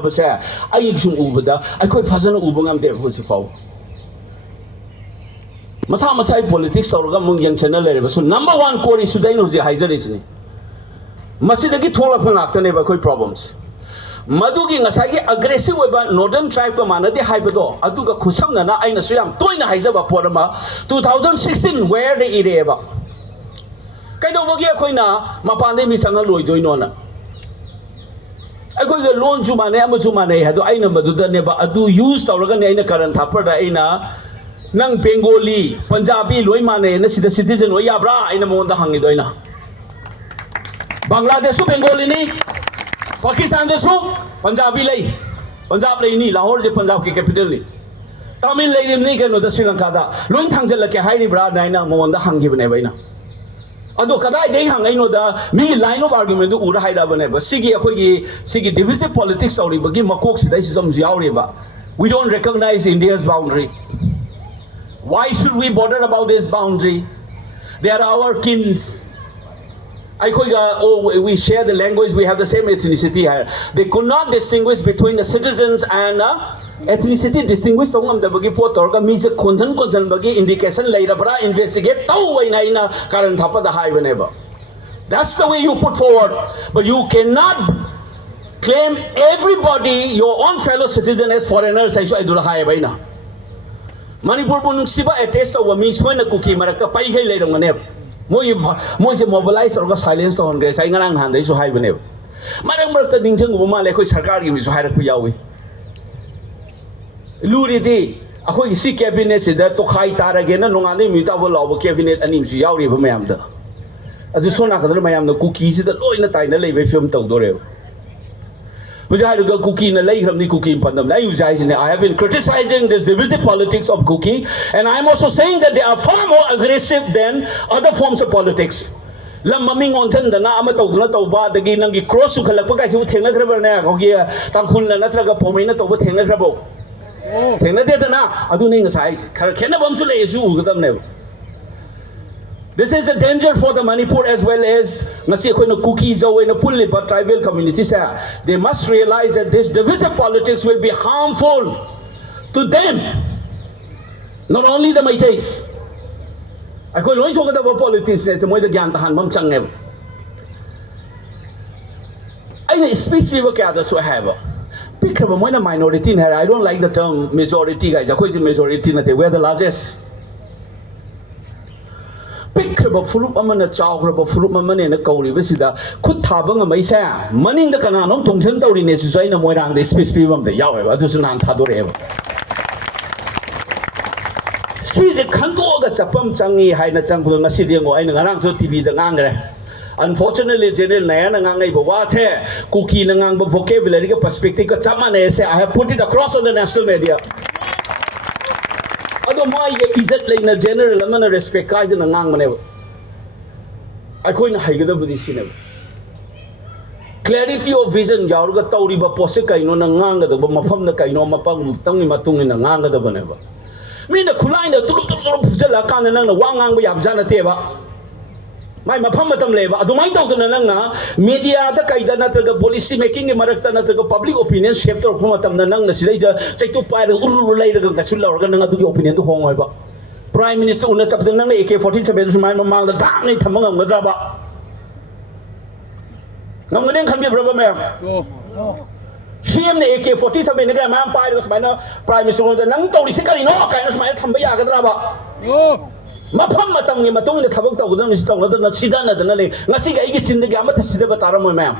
Basa, I should Ubada, I could Fazan Ubangam de Hosipo. Masamasai politics or Gamungan channel. So, number one core is today knows the Heiser is. Masidaki told upon after never quite problems. Madugi Nasagi aggressive about northern tribe Kamana de Hybado, Aduga Kusamana, I know Toina Haizaba Porama, 2016, where the Ireva. Kaidovagia Koina, Mapande Misanga Loidoinona. I go the loan to Mane, Amazumane, had I know Maduda never ado used Oragan in the current Tapper Ina, Nang Bengali, Punjabi, Loimane, and the citizen Oyabra in the Monda Hangidoina. Bangladesh, Bengali, Pakistan, Punjabi lay, Punjab lay, Lahore, the Punjab capital. Tamil lady Nigan or the Sri Lanka, Luin Tangel like a highly broad Nina, Monda Hangi Nevena. Ado kadai they hang I know the me line of argument to Ura Haida Baneba, Sigi Akogi, Sigi divisive politics or Bagi Makoks, Daisam Ziauriba. We don't recognize India's boundary. Why should we bother about this boundary? They are our kins. We share the language, we have the same ethnicity here. They could not distinguish between the citizens and ethnicity distinguish the bagi potorga means a content bagi indication later investigate current top of the high whenever. That's the way you put forward. But you cannot claim everybody, your own fellow citizen as foreigners. I do the high way now. Manipur punung siba a taste of a means when a cookie maraka pai later whenever. More mobilized or silence on Grace, I can't hand this to high whenever. Madam Bertha Dinson woman like Sarkari is higher Kuyawi. Luridi, a whole sea cabinet is that to high tar again and no other mutable over cabinet and Imsiauri of Mamda. As the son of the cookies, the low in the time, the lay film Todore. Which I had to go cookie in a lay from the cookie in Pandam. I have been criticizing this divisive politics of cookie, and I'm also saying that they are far more aggressive than other forms of politics. Lamaming on Tandana, Amato, Toba, the Ginangi cross to Kalapaka, who Tenagrabana, Hogia, Tankula, Natraga, Pomina, over Tenagrabo. Tenadetana, I do need a size. Kenabamsule is you, never. This is a danger for the Manipur as well as cookies or in a pulli but tribal communities. They must realize that this divisive politics will be harmful to them, not only the meiteis. I call it about politics as a way the Jantar Mam Changem. I speech people gather so have. Pick up a minority in here. I don't like the term majority, guys. A question majority, we're the largest. Pick up a fruit amana chow, a fruit man in a cory visita, could tabang a maisa, money the canano, Tongsen Dorin is in a moirang, they speak of the Yahweh, what is an antadore. See the Kango that's a pump changi, hide a champion, a city and Aranzo TV the Nangre. Unfortunately, General Nayana Nanga Bawate, cookie Nang vocabulary perspective, Chamane say, I have put it across on the national media. My is it like a general amount respect I didn't know. I couldn't hide the position. Clarity of vision, Yarga Tauriba Poseka, no Nanga, the Bomapam, the Kaino Mapam, Tangi Matung in the Nanga the Boneva. Mean the Kulina, Tulakan and Wang we have Janateva. My Mapamatam labor, I don't mind talking to media, the Kaidana, the policy making a Maratana, the public opinion, shaped or Pumatam, the Nanga, take to Pai, Uru later, the Chula organ, the opinion to home. Prime Minister Unatap, the Nanga AK 47, my mamma, the Dani Tamanga, the Draba. No one can be a rubber man. She and the AK 47 again, man, Prime Minister, the Nang Tori Sikari, no kind of my Tambaya Draba. Mapam matang ni matong ni tabok ta udang istong na na sidana na le ngasi ga igi chindig amat sida batara mo ma'am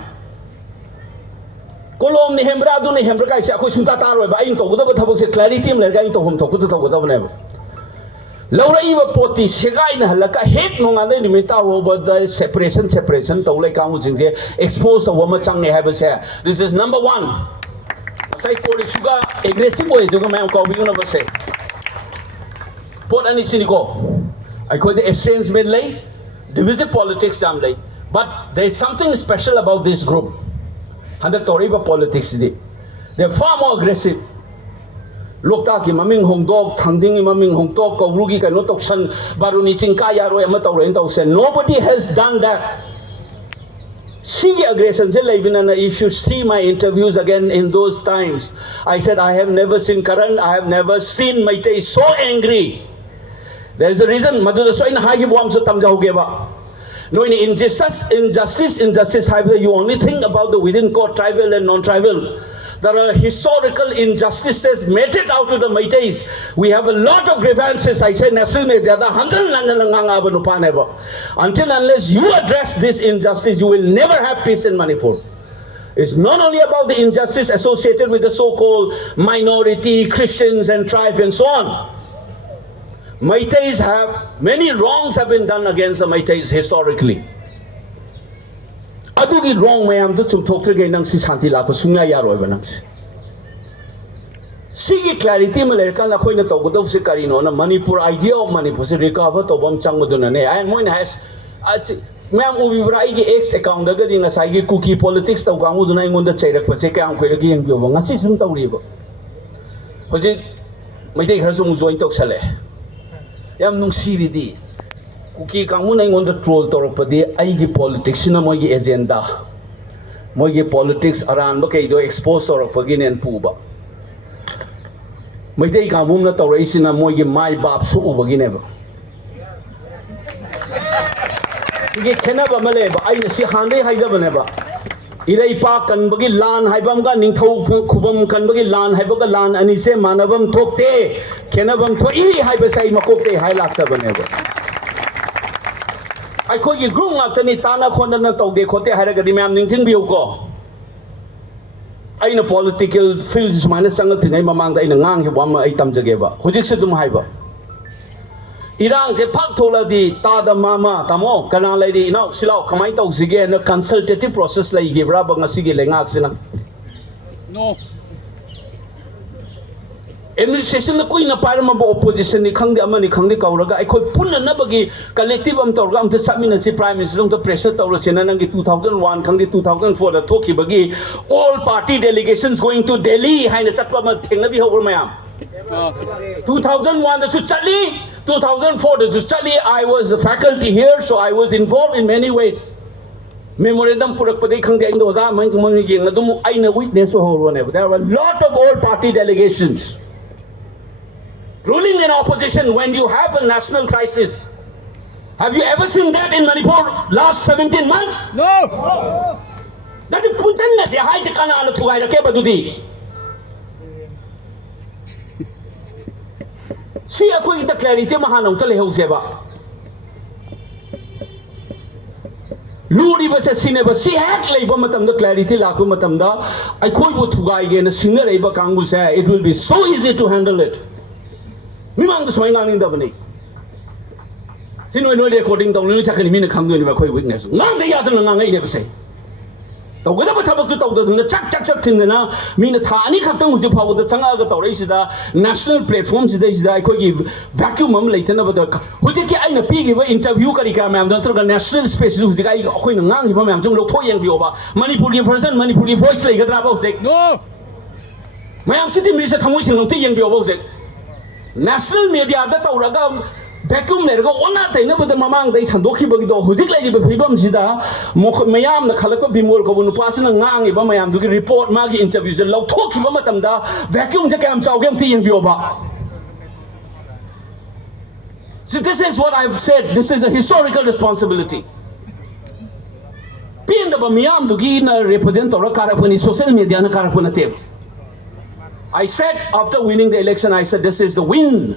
kolom ni hembra du ni hembra kai sia ko suta taro ba ain to gudo tabok se clarity am lerga ain to hom to kudo to gudo ne laura iwa poti segai na halaka hek no ngade ni mita ro ba the separation to le kamu jingje expose wa ma chang ne ha ba se this is number 1 sai ko ri suga aggressive way du ga ma'am ko bi no ba se pot ani siniko I call the essence में लई divisive politics जाम लई but there is something special about this group हंदे तोड़ी बा politics the they are far more aggressive लोकता की ममिंग होंगदोक थांदिंग ममिंग होंगदोक कौरुगी का no तोक्सन बारुनी चिंका यारो यम तोरें तोसे nobody has done that Sigi aggression se leibinana, if you see my interviews again in those times, I said I have never seen Karan, I have never seen meitei so angry. There is a reason maduda so in hagi buam so tamjauge ba. No, in injustice, you only think about the within court tribal and non-tribal. There are historical injustices meted out to the meiteis. We have a lot of grievances. I say national media, until unless you address this injustice, you will never have peace in Manipur. It's not only about the injustice associated with the so-called minority, Christians and tribe and so on. Meiteis many wrongs have been done against the Meiteis historically. Adugi wrong mayam to chum thoktre ge nang si shanti la ko sungya yaroi ba nang si. Sigi clarity maler kan la khoina to godo se karino na Manipur idea of Manipur se recover to bom chang moduna ne and moin has mayam ubi brai ge ex account daga ding sai ge cookie politics to gamu duna ingon da chairak pa se kam khoira ge yang bio ba ngasi sum tawri ba. Hoji Meitei khar sum join tok sale. Yam nung siridi kuki kamu na ingon da troll toropadi aigi politics na moigi agenda moigi politics aran ba kay do expose toropagi nen puba Meitei kamu na torai na moigi mai bap su ubagi ne ba sige khena ba male ba ai na si hande haija ba ne ba irei pa kan bagi lan haibam ga ningthau khubam kan bagi lan haibaga lan ani se manabam thokte khenabam thoi haiba sai makokte hai laksa bane ba ai khoi gi group ngak tani tana khonda na tawde khote haraga di myam ningsing biu ko ai na political fields mana sangal tinai mamang da ina ngang hi wam ai tamjage ba hojik se dum haiba Irang je phak thola di ta da mama tamo kana lai di no silau khamai tau sige na consultative process lai ge bra bang asige lengak sina no administration na koi na parma ba opposition ni khangde amani khangde kauraga ai khoi punna na bagi collective am torga am te samina si prime minister to pressure tawra sena nang 2001 khangde 2004 da thoki bagi all party delegations going to Delhi haina satwa ma thengna bi hawr mayam 2001 da chu chali 2004 da chu chali I was a faculty here so I was involved in many ways memorandum purak padai khangde ing doza man kumang yeng na dum aina witness ho ne there were a lot of all party delegations ruling in opposition when you have a national crisis. Have you ever seen that in Manipur last 17 months? No. That is puntan na siya hay si kanala tuway na kaya badudi. Siya ko ita clarity mahanong talihog siya ba? Luri ba sa sine ba si hak lay ba matam da clarity lako matam da ay koy bo tugay ge na sinna ray ba kangbu siya it will be so easy to handle it. Mimang das maingang ning da bani. Sino no recording tong lu chakani min khang do ni ba khoi weakness. Ngang de ya da ngang ngai ne ba sai. Taw ga da ba thabak tu taw da na chak tin na min tha ani khak tang hu phaw da changa ga taw rai sida national platform sida ai khoi gi vacuum am leitana ba da hu je ki ai na pi gi ba interview kari ka mam da tra national space hu je ga ai khoi na ngang gi ba mam jong lo thoi yang bi ba Manipuri version Manipuri voice lai ga da ba se. No. Mayam city mi se thamoi sing lo ti yang bi ba se. National media da tawraga vacuum lerga ona taina bada mamang dai chandokhi bagi do hujik lai ba phibam sida mayam na khalakpa bimol ko nu pasna ngang ba mayam du report ma gi interview je law thokhi ba matam da vacuum je kam chaw gam ti yin bio ba. So this is what I've said, this is a historical responsibility. Pin da ba mayam du gi na represent tora karapani social media na karapana te. I said after winning the election, I said this is the win,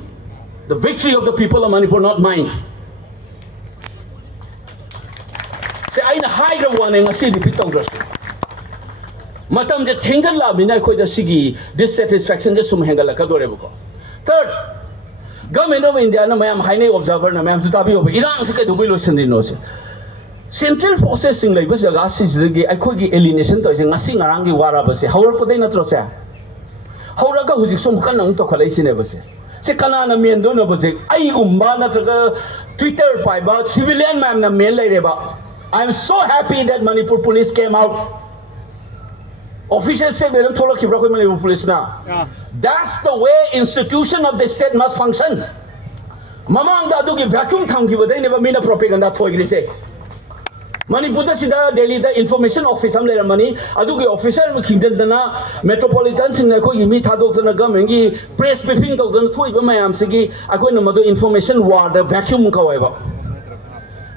the victory of the people of Manipur, not mine. Say I na higher one and I see the people dress. Matam je thengal la mina koi da sigi dissatisfaction je sum hengala ka dore buko. Third, government of India na mayam haine observer na mayam jutabi ob Iran se ka dubai lo sendin no se. Central forces sing lai ba jaga si gi ai khoi gi alienation to je ngasi ngarang gi wara ba se hawr podai na tro se. Hauraga hujik som kan nang to khalai sine ba se se kana na men do na ba se ai gumba na traga Twitter pai ba civilian man na men lai re ba. I'm so happy that Manipur police came out. Officials say we don't follow Manipur police now. That's the way institution of the state must function. Mamang da du gi vacuum thang gi ba dai ne ba mina propaganda thoi gi se Manipur sida Delhi da information office am lera mani adugi officer kingdom dana metropolitan sing ko imi thadok dana government gi press briefing tok dana thui ba mayam sigi akoi na madu information war da vacuum kawai ba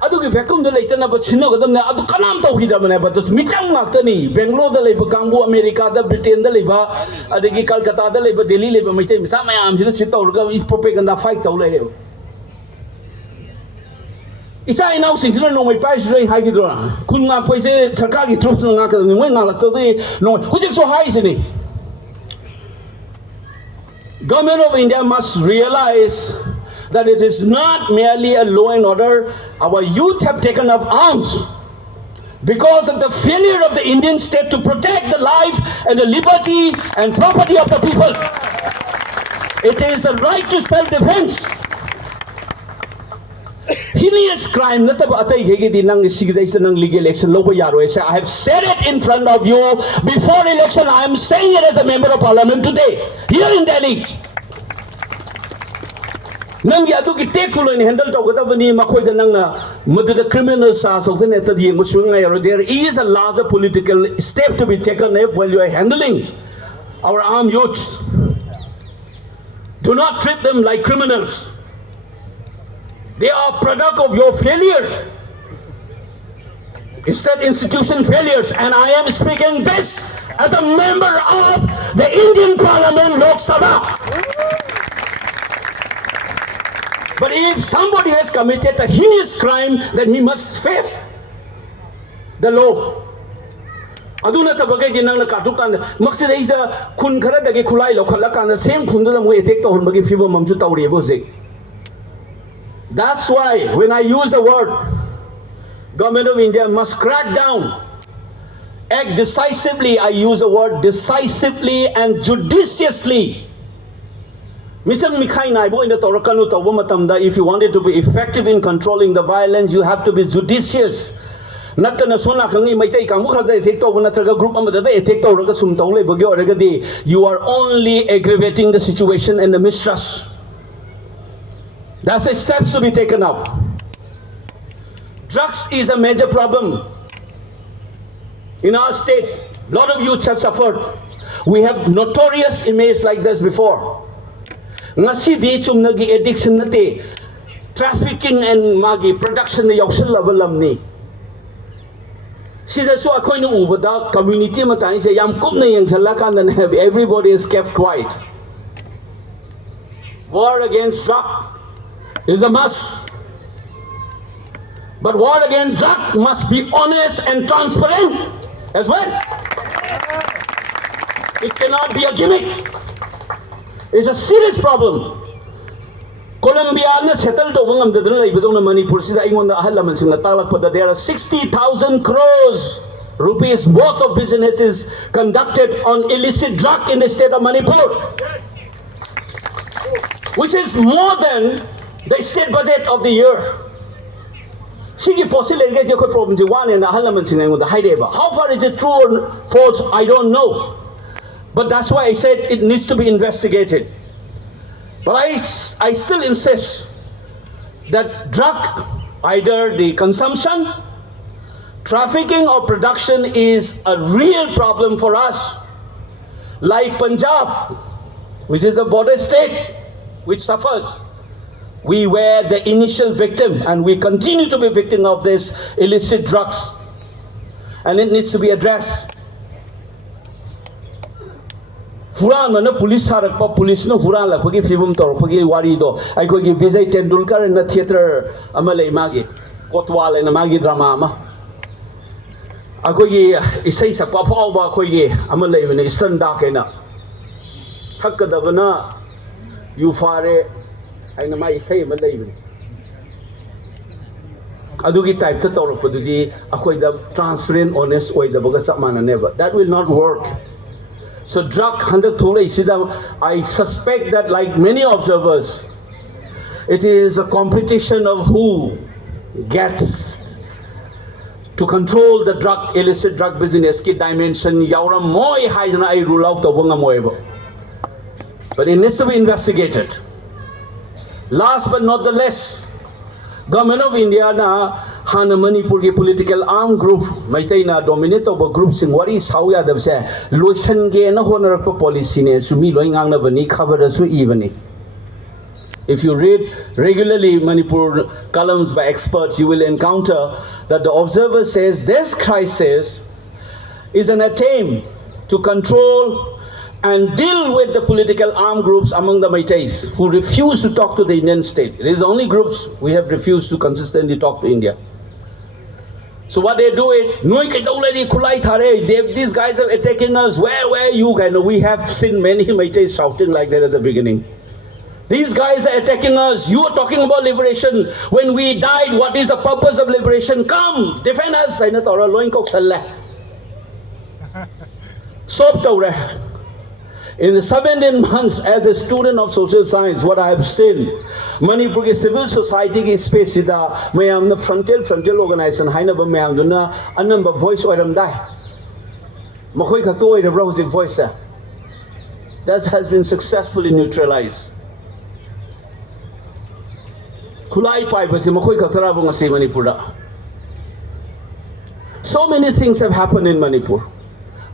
adugi vacuum da leitana ba sino gadam na adu kanam tau hi da mane ba dus michang ngak tani Bangalore da leiba kangbu America da Britain da leiba adigi Kolkata da leiba Delhi leiba meitei misa mayam sina sit tau ga propaganda fight tau le Isa ina using sila no may price rin high gidro kun nga po ise sarkar gi troops nga ka ni mo nga lakto di no hujik so high sini Government of India must realize that it is not merely a law and order. Our youth have taken up arms because of the failure of the Indian state to protect the life and the liberty and property of the people. It is the right to self-defense. Heinous crime not about legal action. I have said it in front of you before election. I am saying it as a member of parliament today here in Delhi. Nang yadu ki take full in handle to gatavani makoy da nang madu the criminal sa so then at the musunga there is a larger political step to be taken while you are handling our armed youths. Do not treat them like criminals. They are product of your failure. State institution failures, and I am speaking this as a member of the Indian Parliament Lok Sabha. But if somebody has committed a heinous crime, then he must face the law. Aduna tabagay ginang nakatukan maksida is the kun khara dagi khulai lo khalakan the same kun da mo attack to hon bagi fibo mamju tawri boze. That's why when I use the word, Government of India must crack down, act decisively. I use the word decisively and judiciously. Mr. Mikhai Naibo in the Torakanu Tawamatamda, if you wanted to be effective in controlling the violence, you have to be judicious. Natana sona kangi meitei kamu khada effect over natraga group amada effect over ka sum tawle bagi oraga di you are only aggravating the situation and the mistrust. That's the steps to be taken up. Drugs is a major problem in our state. A lot of youths have suffered. We have notorious images like this before. Ngasi di chumnagi addiction nate, trafficking and magi production na yausal labalam ni. Sida so akoy na ubada community matani sa yam kup na yang salakan na have everybody is kept quiet. War against drug is a must. But war against drug must be honest and transparent as well. It cannot be a gimmick. It's a serious problem. Colombia na settled over ngam dadana ibadong na Manipur sida ingon na ahalaman sing natalak pa there are 60,000 crores rupees worth of businesses conducted on illicit drug in the state of Manipur, which is more than the state budget of the year. Sige possible get your problem ji one and ahalaman sing ingon da haideba. How far is it true or false? I don't know. But that's why I said it needs to be investigated. But I still insist that drug, either the consumption, trafficking or production is a real problem for us. Like Punjab, which is a border state, which suffers. We were the initial victim and we continue to be victim of this illicit drugs. And it needs to be addressed. Huran mana police harak pa police no huran la pagi film tor pagi wari do ai ko gi Vijay Tendulkar na theater amale magi Kotwal na magi drama ma ako gi isai sa pa phaw ba ko gi amale ne Eastern Dark na thakadabana you fare ai na mai isai ma lei ni adugi type ta tor padudi akoi da transparent honest oi da baga samana never that will not work. So drug hundred thole isida, I suspect that like many observers, it is a competition of who gets to control the drug illicit drug business ki dimension yaura moi high na I rule out the wanga moevo. But it needs to be investigated. Last but not the least, Government of India na Hana Manipur ki political armed group meitei na dominate over group sing wari sauya dab se loisan ge na honar ko policy ne sumi loi ngang na bani khabar su ibani. If you read regularly Manipur columns by experts, you will encounter that the observer says this crisis is an attempt to control and deal with the political armed groups among the meiteis who refuse to talk to the Indian state. It is the only groups we have refused to consistently talk to India. So what they do it, these guys are attacking us. Where are you guys? We have seen many meiteis shouting like that at the beginning. These guys are attacking us. You are talking about liberation. When we died, what is the purpose of liberation? Come, defend us. In the 17 months as a student of social science, what I have seen, Manipur civil society ki space ida, mayam na frontal organization, haina ba mayam duna anamba voice oiram dai. Makoi ka to oiram rojik voice da. That has been successfully neutralized. Kulai pai basi makoi ka tara bunga si Manipur da. So many things have happened in Manipur.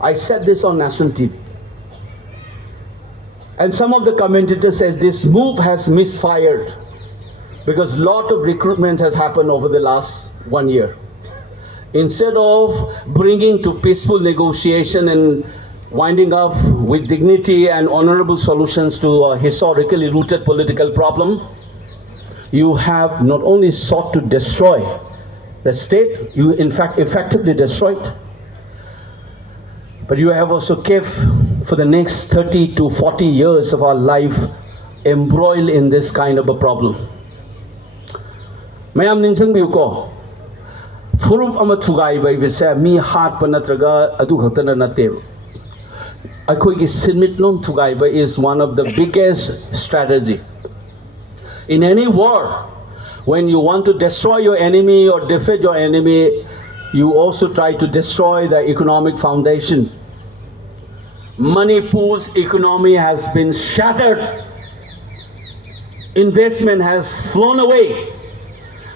I said this on national TV. And some of the commentators says this move has misfired because lot of recruitment has happened over the last 1 year. Instead of bringing to peaceful negotiation and winding up with dignity and honorable solutions to a historically rooted political problem, you have not only sought to destroy the state, you in fact effectively destroyed, but you have also kept for the next 30 to 40 years of our life embroiled in this kind of a problem. Mayam ninsang biu ko furup ama thugai bai bese mi hat panatraga adu khatana nate. Akoi ki sinmit non thugai bai is one of the biggest strategy. In any war, when you want to destroy your enemy or defeat your enemy, you also try to destroy the economic foundation. Manipur's economy has been shattered. Investment has flown away.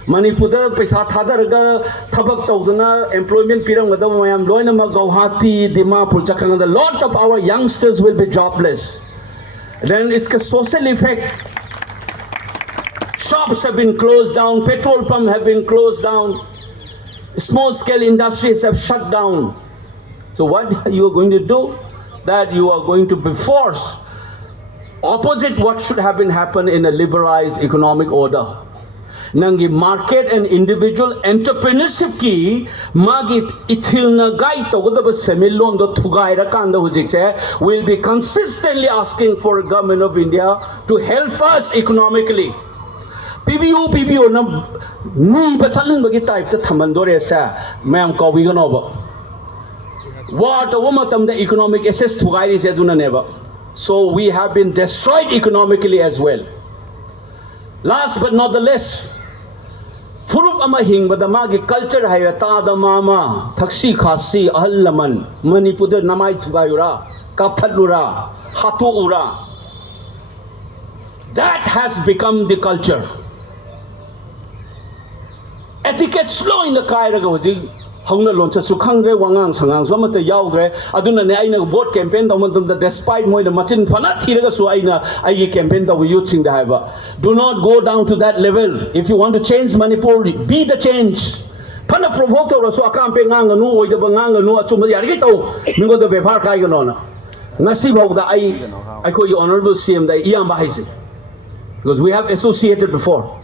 Manipur da paisa thadaraga thabak tawduna employment pirang madam mayam loina ma Guwahati, Dimapur chakang a lot of our youngsters will be jobless. Then it's a social effect. Shops have been closed down, petrol pumps have been closed down, small scale industries have shut down. So what you are going to do? That you are going to be forced opposite what should have been happen in a liberalized economic order. Nangi market and individual entrepreneurship ki magi ithilna gai togodaba semilon do thugai ra kanda hujikse will be consistently asking for the government of India to help us economically. PBO na ni bachalin bagi type ta thamandore sa mayam kawi gano ba. What a woman the economic access to guide never. So we have been destroyed economically as well. Last but not the least, Furup amahing badamagi culture hayata da mama taksi khasi ahlaman Manipur namai thugayura kaphalura hatu ura. That has become the culture. Etiquette slow in the kairaga hoji Hongna launch su khangre wangang sangang so mata yaugre aduna ne aina vote campaign da mantum da despite moi the machin fana thiraga su aina ai campaign da youth sing da haiba. Do not go down to that level. If you want to change Manipur, be the change. Fana provoke to so campaign ngang nu oi da ngang nu achum ya ri to mingo da befar kai ga nona ngasi bau da ai ko honorable CM da iyam ba haisi because we have associated before.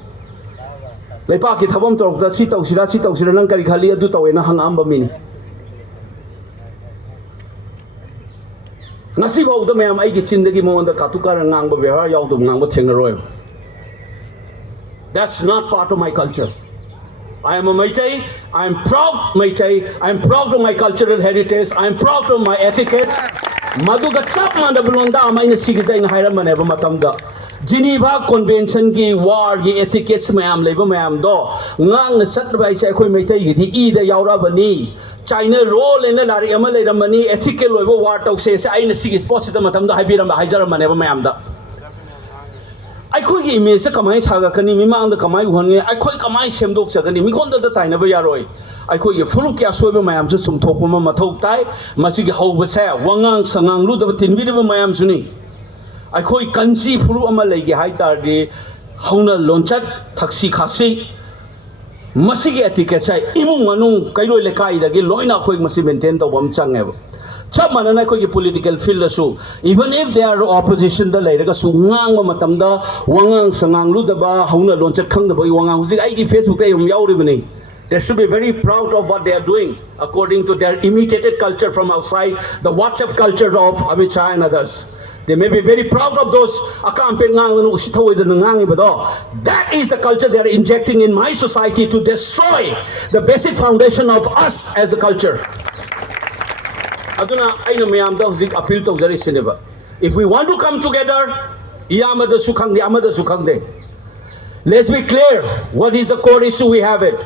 Lepa ki thabam tor da si tausira nang kari khali adu tawe na hangam ba min ngasi bau da mayam ai ki chindagi mo da katukar ngang ba behar yaw dum ngang ba thengna roi. That's not part of my culture. I am a meitei. I am proud meitei. I am proud of my cultural heritage. I am proud of my etiquettes. Maduga chap manda bulonda amai na sigida in hairam mane ba matam da Geneva Convention ki war ki etiquettes mayam leba mayam do ngang na chat ba sai khoi meitei gi I da yaura bani China role in lari ama le ramani ethical loibo war tok se ai na sig sport da matam da haibiram ba haijaram mane ba mayam da ꯑꯩꯈꯣꯏꯒꯤ ꯏꯃꯦꯖꯁꯦ ꯀꯃꯥꯏꯅ ꯁꯥꯒꯠꯀꯅꯤ ꯃꯤꯃꯥꯡꯗ ꯀꯃꯥꯏꯅ ꯎꯍꯟꯒꯅꯤ ꯑꯩꯈꯣꯏ ꯀꯃꯥꯏꯅ ꯁꯦꯝꯗꯣꯛꯆꯒꯅꯤ ꯃꯤꯉꯣꯟꯗ ꯇꯥꯏꯅꯕ ꯌꯥꯔꯣꯏ ꯑꯩꯈꯣꯏꯒꯤ ꯐꯨꯔꯨꯞꯀꯤ ꯑꯁꯣꯏꯕ ꯃꯌꯥꯝꯁꯨ ꯆꯨꯝꯊꯣꯛꯄ ꯑꯃ ꯃꯊꯧ ꯇꯥꯏ ꯃꯁꯤꯒꯤ ꯍꯧꯕꯁꯦ ꯋꯥꯉꯥꯡ ꯁꯉꯥꯡꯂꯨꯗꯕ ꯇꯤꯟꯕꯤꯔꯤꯕ ꯃꯌꯥꯝꯁꯨꯅꯤ ꯑꯩꯈꯣꯏ ꯀꯟꯁꯤ ꯐꯨꯔꯨꯞ ꯑꯃ ꯂꯩꯒꯦ ꯍꯥꯏꯇꯥꯔꯗꯤ ꯍꯧꯅ ꯂꯣꯟꯆꯠ ꯊꯛꯁꯤ ꯈꯥꯁꯤ ꯃꯁꯤꯒꯤ ꯑꯦꯇꯤꯀꯦꯠꯁꯦ ꯏꯃꯨꯡ ꯃꯅꯨꯡ ꯀꯩꯔꯣꯏ ꯂꯩꯀꯥꯏꯗꯒꯤ ꯂꯣꯏꯅ ꯑꯩꯈꯣꯏ ꯃꯁꯤ ꯃꯦꯟꯇꯦꯟ ꯇꯧꯕ ꯑꯃ ꯆꯪꯉꯦꯕ ꯆꯞ ꯃꯥꯟꯅꯅ ꯑꯩꯈꯣꯏꯒꯤ ꯄꯣꯂꯤꯇꯤꯀꯦꯜ ꯐꯤꯜꯗꯁꯨ ꯏꯚꯟ ꯏꯐ ꯗꯦ ꯑꯥꯔ ꯑꯣꯄꯣꯖꯤꯁꯟꯗ ꯂꯩꯔꯒꯁꯨ ꯉꯥꯡꯕ ꯃꯇꯝꯗ ꯋꯥꯉꯥꯡ ꯁꯉꯥꯡꯂꯨꯗꯕ ꯍꯧꯅ ꯂꯣꯟꯆꯠ ꯈꯪꯗꯕꯒꯤ ꯋꯥꯉꯥꯡ ꯍꯧꯖꯤꯛ ꯑꯩꯒꯤ ꯐꯦꯁꯕꯨꯛꯇ ꯑꯗꯨꯝ ꯌꯥꯎꯔꯤꯕꯅꯤ They should be very proud of what they are doing according to their imitated culture from outside, the watch of culture of Amit Shah and others. They may be very proud of those. That is the culture they are injecting in my society to destroy the basic foundation of us as a culture. If we want to come together, let's be clear what is the core issue we have it.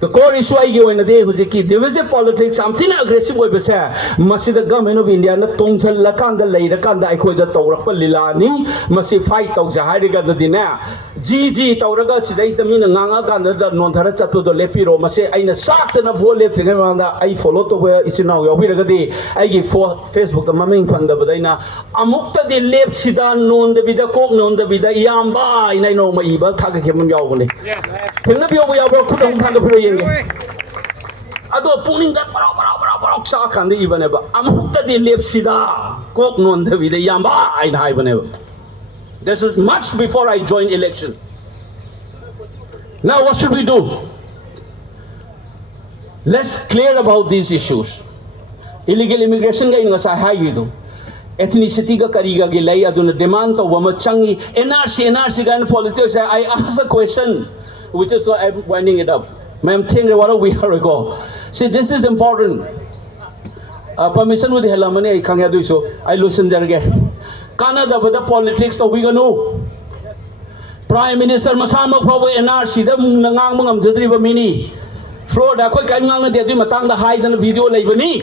The core issue I give in the day divisive politics, something aggressive with the government of India, the Tonsal Lakanda, Laykanda, I call the Torapa Lilani, Masi fight of Zahariga the Dina, GG Tauraga, today is the Minanga, the Nontaracha to the Lepiro, Mase, I sat and a whole I follow to where it's now your day. I give for Facebook the Maming Panda Badina, Amukta de Lep Sidan, known the Vida Coke, known the Vida Yamba, and I know my Iba, Takakim Yawani. Ado pulling that barok and even ever. Amukta de Lepsida, Kok non the Vida Yamba, I have never. This is much before I joined election. Now, what should we do? Let's clear about these issues. Illegal immigration ga inga sa hayido. Ethnicity ga kariga gilay aduna demand to wamachangi NRC ga politics. I asked a question, which is why I'm winding it up. Ma'am, think about a week ago. See, this is important. Permission with the Helamani, I can't do so. I listen there again. Canada with the politics of Wiganu. Prime Minister Masama Power NRC, the Munangam Zadriba Mini. Fraud, a quick angle, they do Matanga hide and video labani.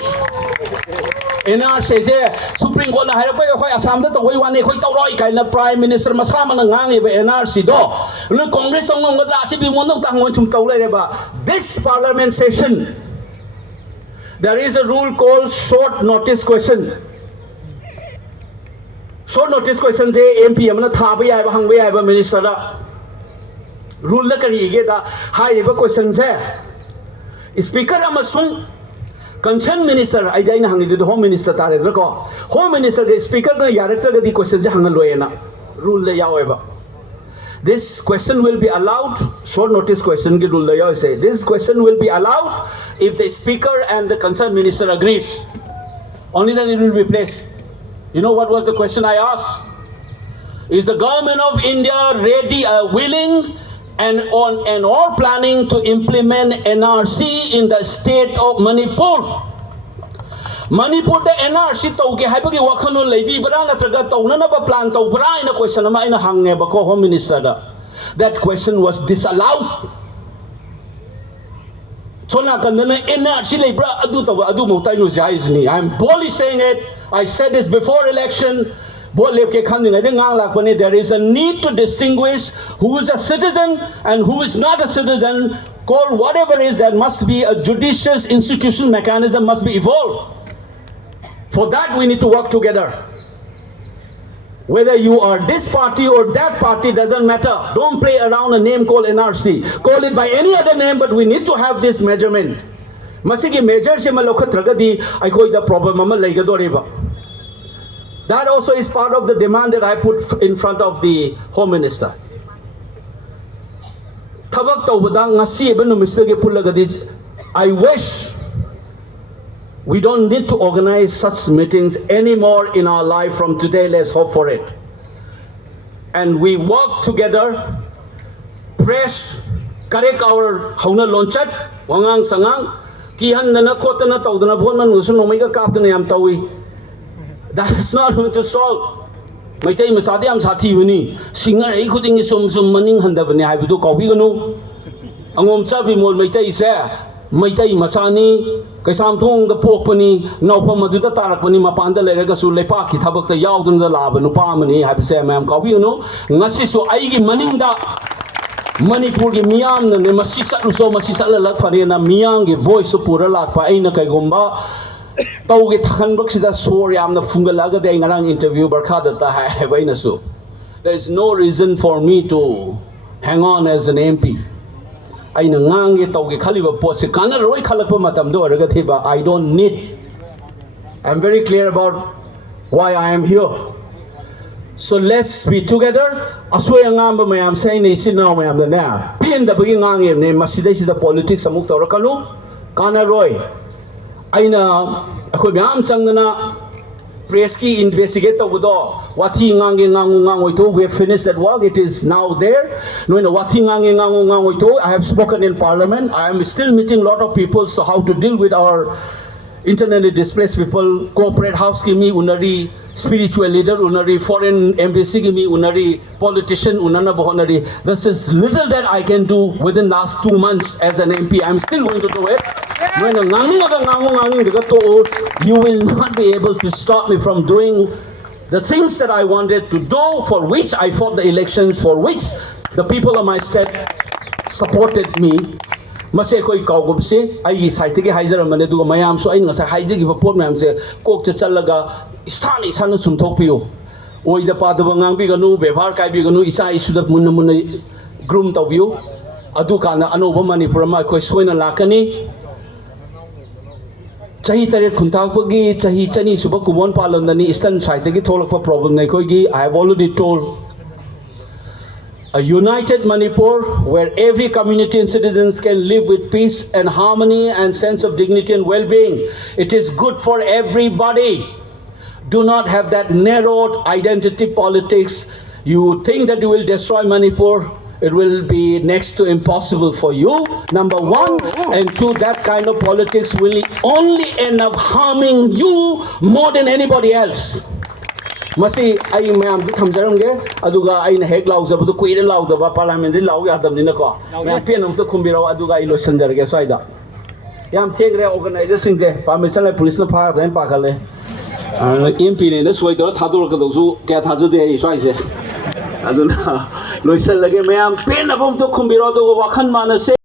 NRC says, Supreme Court, I have a Assam, the way one Equatorial kind of Prime Minister Masama Nangi, NRC do. Congress on the last one of them. This parliament session, there is a rule called short notice question. Short notice question say MP amna thabi ai hang we ai minister da rule la kari ge da high level question say speaker amasung concerned minister ai dai na hang the home minister tare ko home minister the speaker na yarakta ga di question ja hang loena rule la yaw this question will be allowed short notice question ki rule la yaw say this question will be allowed if the speaker and the concerned minister agrees only then it will be placed. You know what was the question I asked? Is the government of India ready, willing, and or planning to implement NRC in the state of Manipur? Manipur the NRC to ge haibagi wakhano leibi bara natraga taunana ba plan to bara ina question ama ina hangne ba ko home minister da. That question was disallowed. So na kandana NRC lebra adu mo tayo jais ni. I'm boldly saying it. I said this before election. There is a need to distinguish who is a citizen and who is not a citizen. Call whatever is, there must be a judicious institution mechanism must be evolved. For that we need to work together. Whether you are this party or that party doesn't matter. Don't play around a name called NRC. Call it by any other name, but we need to have this measurement. Masigi measure se malokhat ragadi I koi the problem ama laigadoriba. That also is part of the demand that I put in front of the Home Minister. Thabak tawbada ngasi eba numistage pulagadi. I wish we don't need to organize such meetings anymore in our life from today. Let's hope for it. And we work together, press, correct our hauna lonchat, wangang sangang, kihan nana kota na tawdana bhon man usun omega kaptana yam tawi. That's not going to solve. Meitei masadi am sathi bani. Singer ei khuding sum maning handa bani haibudu kawi ganu. Angom cha bimol meitei se meitei machani kaisam thong da pokpani naupam aduda tarakpani mapanda leraga su lepa ki thabak ta yaudun da laba nupa amani habse mam kawi no ngasi su aigi maningda Manipur ki miyam na ne masisat luso masisat lalak fane na miyam ki voice su pura lakpa ay na kay gomba tau ki thakan bak sida sor yam na phungalaga de ngarang interview barkha data hai bay na su. There is no reason for me to hang on as an MP. Ay na ngang ki tau ki khaliba po si kana roi khalakpa matam do araga thiba I don't need. I'm very clear about why I am here. So let's be together. Asway ang ngamba mayam say ni sinaw mayam na na. Pin da bagi ngangim ni masiday sida politics amuk tawra kalu. Kana roy. Ay na ako mayam chang na press ki investigate to do. Wati ngangin ngangoy to. We have finished that work. It is now there. No na wati ngangin ngangoy to. I have spoken in Parliament. I am still meeting a lot of people. So how to deal with our internally displaced people. Corporate house ki mi unari. Spiritual leader, unari foreign embassy gimi, unari politician, unana bohonari. This is little that I can do within last 2 months as an MP. I'm still going to do it. When you will not be able to stop me from doing the things that I wanted to do, for which I fought the elections, for which the people of my state supported me. Masih koi kau gumsi, ayi site ke haijar mana tu mayam so ayi ngasa haijar ki papot mayam se kok chalaga isana sumthok piyo. Oi da pada bangang bi ganu bevar kai bi ganu isa isudat munna groom tawiyo. Adu kana anoba Manipur ma koi soina lakani. Chahi tarik khuntak pagi chahi chani suba kubon palon dani eastern side ki tholak pa problem nei koi gi I have already told. A united Manipur where every community and citizens can live with peace and harmony and sense of dignity and well-being. It is good for everybody. Do not have that narrowed identity politics. You think that you will destroy Manipur, it will be next to impossible for you, number one. And two, that kind of politics will only end up harming you more than anybody else. Masi ay mayam thamjaram ge aduga ay na hek law zabdu kuire law da ba parliament di law ya dam ni na ko ya penam to khumbiro aduga I lo sanjar ge saida yam thegre organization ge permission la police na pha da pa khale MP ne na soi da thador ka do su kya thaje de sai se aduna lo sal lage mayam penam to khumbiro do wakhan manase